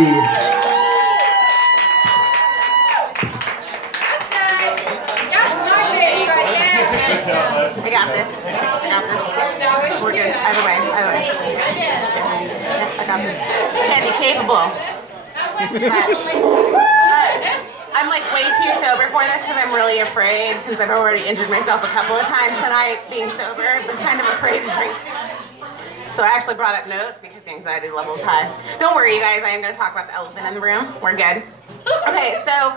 I got this. We're good. Either way. I got this. Candy capable. I'm like way too sober for this because I'm really afraid, since I've already injured myself a couple of times tonight being sober. I've been kind of afraid to drink too much. So I actually brought up notes because the anxiety level is high. Don't worry, you guys. I am going to talk about the elephant in the room. We're good. Okay, so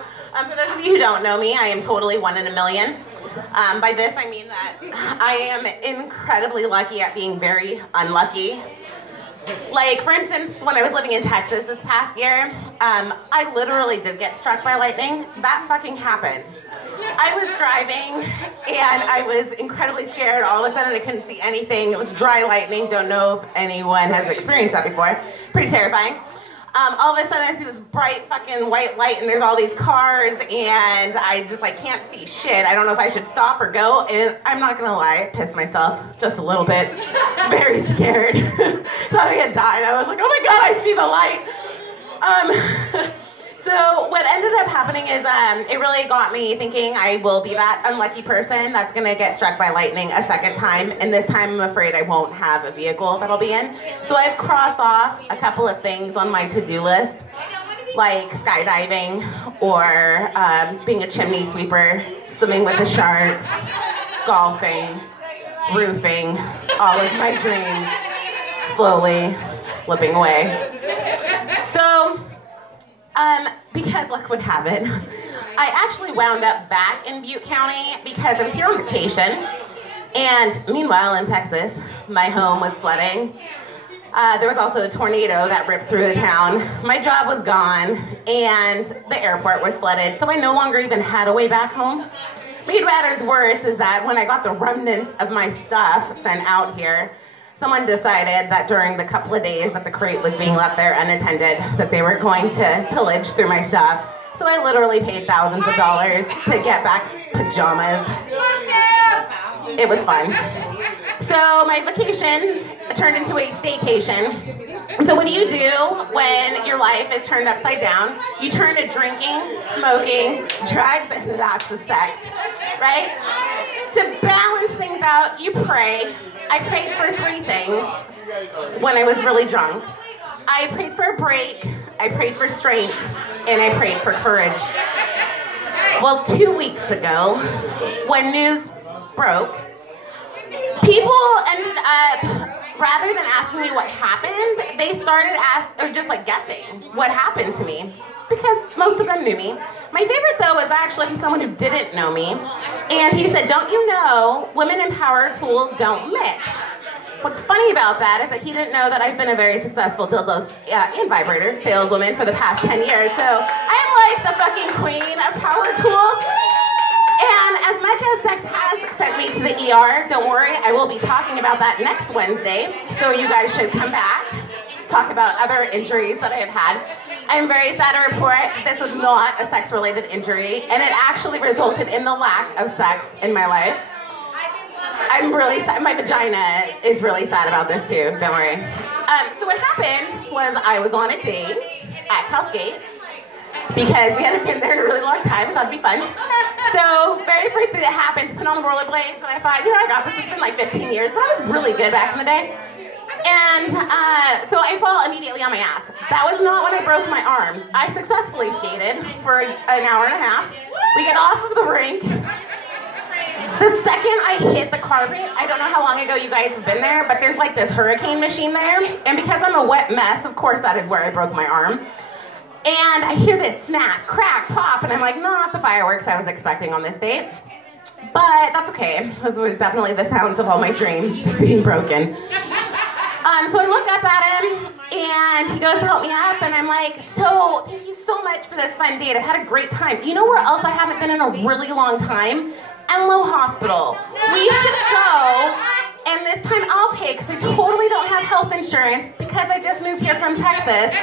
for those of you who don't know me, I am totally 1 in a million. By this, I mean that I am incredibly lucky at being very unlucky. Like, for instance, when I was living in Texas this past year, I literally did get struck by lightning. That fucking happened. I was driving, and I was incredibly scared. All of a sudden, I couldn't see anything. It was dry lightning. Don't know if anyone has experienced that before. Pretty terrifying. All of a sudden, I see this bright fucking white light, and there's all these cars, and I just, like, can't see shit. I don't know if I should stop or go, and I'm not gonna lie, I pissed myself just a little bit. Very scared. Thought I had died. I was like, oh my god, I see the light. So what ended up happening is it really got me thinking I will be that unlucky person that's going to get struck by lightning a second time, and this time I'm afraid I won't have a vehicle that I'll be in. So I've crossed off a couple of things on my to-do list, like skydiving or being a chimney sweeper, swimming with the sharks, golfing, roofing, all of my dreams slowly slipping away. So because luck would have it, I actually wound up back in Butte County because I was here on vacation. And meanwhile, in Texas, my home was flooding. There was also a tornado that ripped through the town. My job was gone, and the airport was flooded, so I no longer even had a way back home. Made matters worse is that when I got the remnants of my stuff sent out here, someone decided that during the couple of days that the crate was being left there unattended, that they were going to pillage through my stuff. So I literally paid thousands of dollars to get back pajamas. It was fun. So my vacation turned into a staycation. So what do you do when your life is turned upside down? You turn to drinking, smoking, drugs, and that's the sex, right? To balance things out, you pray. I prayed for 3 things when I was really drunk. I prayed for a break, I prayed for strength, and I prayed for courage. Well, 2 weeks ago, when news broke, people ended up, rather than asking me what happened, they started just like guessing what happened to me, because most of them knew me. My favorite, though, was actually from someone who didn't know me, and he said, don't you know, women in power tools don't mix? What's funny about that is that he didn't know that I've been a very successful dildo and vibrator saleswoman for the past 10 years, so I'm like the fucking queen of power tools. And as much as sex has sent me to the ER, don't worry, I will be talking about that next Wednesday, so you guys should come back, talk about other injuries that I have had. I'm very sad to report this was not a sex-related injury, and it actually resulted in the lack of sex in my life. I'm really sad. My vagina is really sad about this too, don't worry. So what happened was I was on a date at Hell's Gate because we hadn't been there in a really long time. We thought it'd be fun. So very first thing that happened, put on the rollerblades, and I thought, you know, I got this. It's been like 15 years, but I was really good back in the day. And so I fall immediately on my ass. That was not when I broke my arm. I successfully skated for an hour and a half. We get off of the rink. The second I hit the carpet, I don't know how long ago you guys have been there, but there's like this hurricane machine there. And because I'm a wet mess, of course that is where I broke my arm. And I hear this snap, crack, pop, and I'm like, not the fireworks I was expecting on this date. But that's okay. Those were definitely the sounds of all my dreams being broken. So I look up at him, and he goes to help me up, and I'm like, so, thank you so much for this fun date. I had a great time. You know where else I haven't been in a really long time? Enloe Hospital. We should go, and this time I'll pay, because I totally don't have health insurance, because I just moved here from Texas.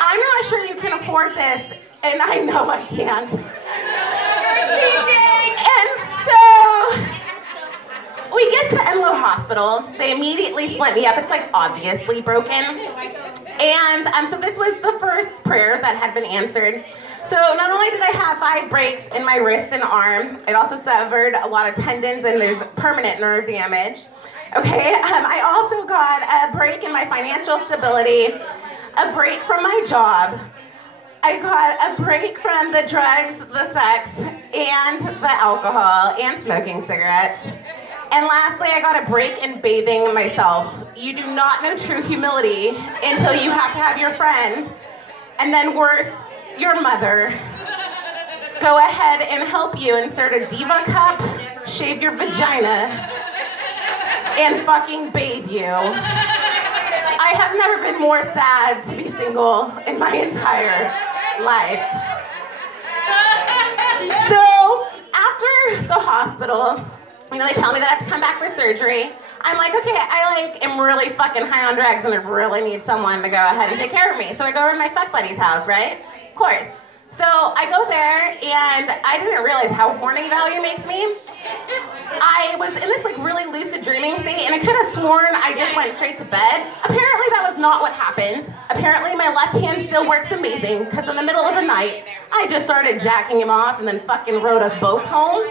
I'm not sure you can afford this, and I know I can't. And so we get to Enloe Hospital. They immediately split me up. It's like obviously broken. And so this was the first that had been answered. So not only did I have 5 breaks in my wrist and arm, it also severed a lot of tendons and there's permanent nerve damage. Okay, I also got a break in my financial stability, a break from my job. I got a break from the drugs, the sex, and the alcohol, and smoking cigarettes. And lastly, I got a break in bathing myself. You do not know true humility until you have to have your friend, and then worse, your mother, go ahead and help you insert a Diva cup, shave your vagina, and fucking bathe you. I have never been more sad to be single in my entire life. So after the hospital, you know, they tell me that I have to come back for surgery. I'm like, okay, I am really fucking high on drugs and I really need someone to go ahead and take care of me. So I go over to my fuck buddy's house, right? Of course. So I go there and I didn't realize how horny value makes me. I was in this like really lucid dreaming state and I could have sworn I just went straight to bed. Apparently that was not what happened. Apparently my left hand still works amazing because in the middle of the night, I just started jacking him off and then fucking rode us both home.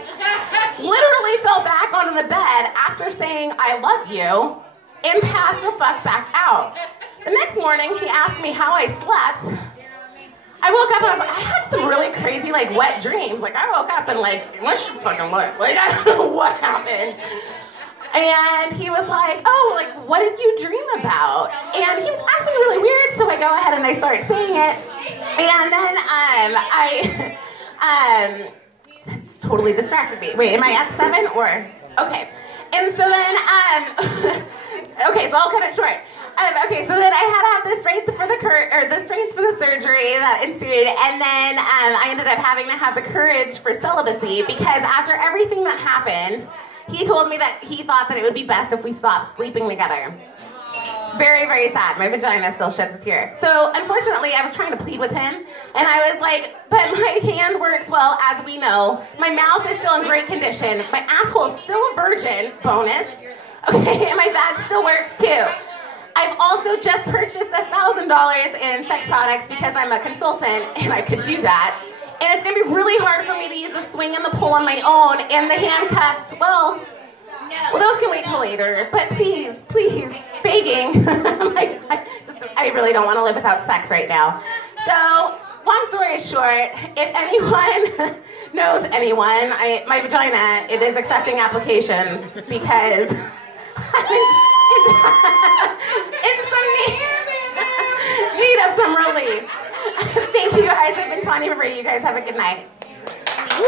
Literally fell back onto the bed after saying I love you and passed the fuck back out. The next morning he asked me how I slept. I woke up and I was like, I had some really crazy, like, wet dreams. Like, I woke up and, like, what should fucking look? Like, I don't know what happened. And he was like, oh, like, what did you dream about? And he was acting really weird, so I go ahead and I start saying it. And then, this totally distracted me. Wait, am I at 7 or? Okay. And so then, okay, so I'll cut it short. Okay, so then I had to have the strength for the surgery that ensued, and then I ended up having to have the courage for celibacy because after everything that happened, he told me that he thought that it would be best if we stopped sleeping together. Very, very sad. My vagina still sheds a tear. So unfortunately, I was trying to plead with him, and I was like, but my hand works well, as we know. My mouth is still in great condition. My asshole is still a virgin, bonus. Okay, and my vag still works too. I've also just purchased $1,000 in sex products because I'm a consultant and I could do that. And it's gonna be really hard for me to use the swing and the pull on my own, and the handcuffs, well, those can wait till later. But please, please, begging. I really don't want to live without sex right now. So, long story short, if anyone knows anyone, my vagina, it is accepting applications because I'm in some need of some relief. Thank you guys. I've been Tanya Marie. You guys have a good night. Woo!